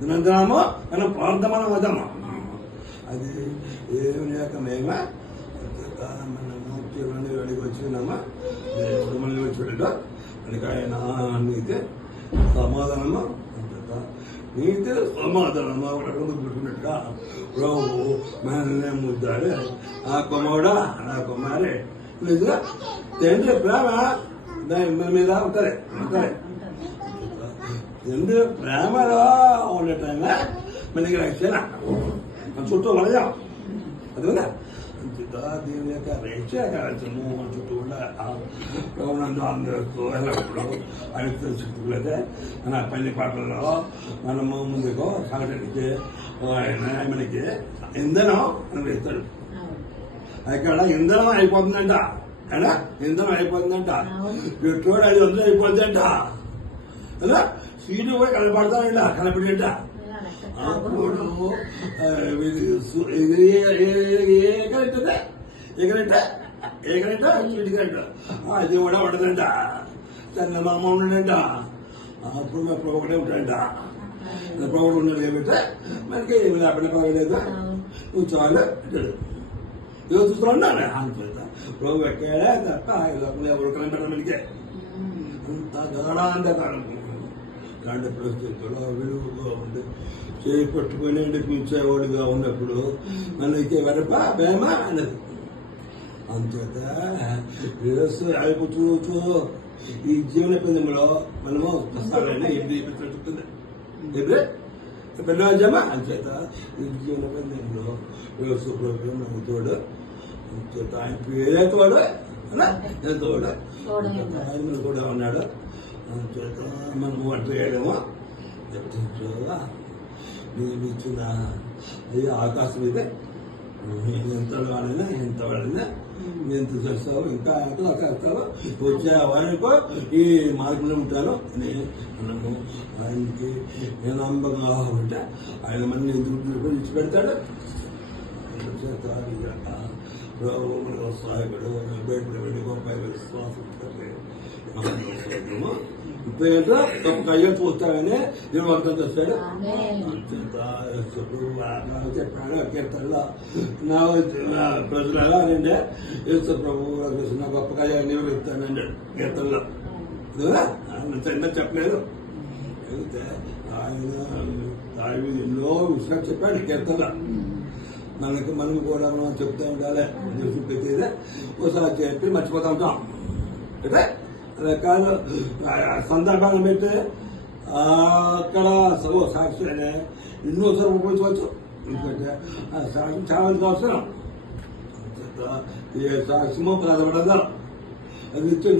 దినంతరము మనం ప్రార్థన వదము అది ఏమి లేక మేమా మనము తీవ్రంగా వెళ్ళి వచ్చినామా మళ్ళీ వచ్చి అందుకే ఆయన నీతి సమాధానము నీతి సమాధానము పెట్టుకున్నట్టుగా ప్రభు మనల్ని ముద్దాడు ఆ కొమ్మడా ఆ కొమ్మారే నిజంగా తండ్రి ప్రేమ దాని మీద ఉంటుంది ఉంటుంది తండ్రి ప్రేమలో ఉండటంగా మనకి రక్షణ మన చుట్టూ వలయం అది కదా దీని యొక్క రక్షణ మన చుట్టూ ఉండే అందరితో ఎల్లప్పుడు అడిగితే చుట్టూలైతే మన పల్లి పాటల్లో మనము ముందుకు సాగడానికి ఆయన మనకి ఇంధనం అని ఇస్తాడు అక్కడ ఇంధనం అయిపోతుందంట అలా ఇంధనం అయిపోతుందంట పెట్రోల్ 500 అయిపోతుందంట అలా సీటు కూడా కనపడతానంట కనపడేట అప్పుడు ఏ కరెంట్ సీటు కరెంట్ అది కూడా ఉండదంట చందమామ ఉండడంట అప్పుడు మా ప్రభుడే ఉంటాడంట ప్రభుడు ఉన్నాడు కాబట్టి మనకి ఏమి లేకుండా పర్వాలేదు నువ్వు చాలా అంటాడు చూస్తూ ఉన్నాను అనుకుంటా ప్రభు ఎక్కాడే తప్ప ఎవరు కనపడడం మనకే అంత గగనాంధకారం ఇలాంటి పరిస్థితుల్లో విలువగా ఉండి చేయి పట్టుకుని నడిపించేవాడుగా ఉన్నప్పుడు మనకి వెరప ప్రేమ అన్నది అంచేత అయిపోతూ ఈ జీవన పందెంలో మనము వస్తాడని చెప్తుంది పెళ్ళజమా అంచేత ఈ జీవన పందెంలో వ్యవసాయ నవ్వుతాడు అంచేత ఆయన పేరైతే వాడు అలా ఎంతవాడు ఆయన కూడా ఉన్నాడు అంచేత మనం వంట చేయడమో చెప్తుందా నేను ఇచ్చిన అది ఆకాశం ఇదే ఎంత వాడినా ఎంత చేస్తావు ఇంకా ఎంతో చేస్తావు వచ్చే వారికో ఈ మార్పులు ఉంటాను మనము ఆయనకి నేను నమ్మకంగా ఉంటే ఆయన మన ఎందుకు ఇచ్చి పెడతాడు సహాయకుడు బయట గొప్ప విశ్వాసం ఇప్పుడు ఏంటో గొప్ప అయ్యో చూస్తామని నేను అర్థం చేస్తాడు చెప్పాడు కీర్తనలో నా ప్రజలు అంటే యేసు ప్రభు నా గొప్ప అయ్యా నేను చెప్తానండి కీర్తనలో చిన్న చెప్పలేదు అయితే ఆయన ఎన్నో విషయాలు చెప్పాడు కీర్తన మనం కూడా మనం చెప్తూ ఉండాలి చెప్పేది ఒకసారి చెప్పి మర్చిపోతా ఉంటాం అంటే రకాల సందర్భాలను పెట్టి అక్కడ సాక్షి అనే ఎన్నోసార్లు ఉపయోగించవచ్చు ఎందుకంటే ఆ సాక్షి చాలా అవసరం ఏ సాక్ష్యమో ప్రధానపడదా అది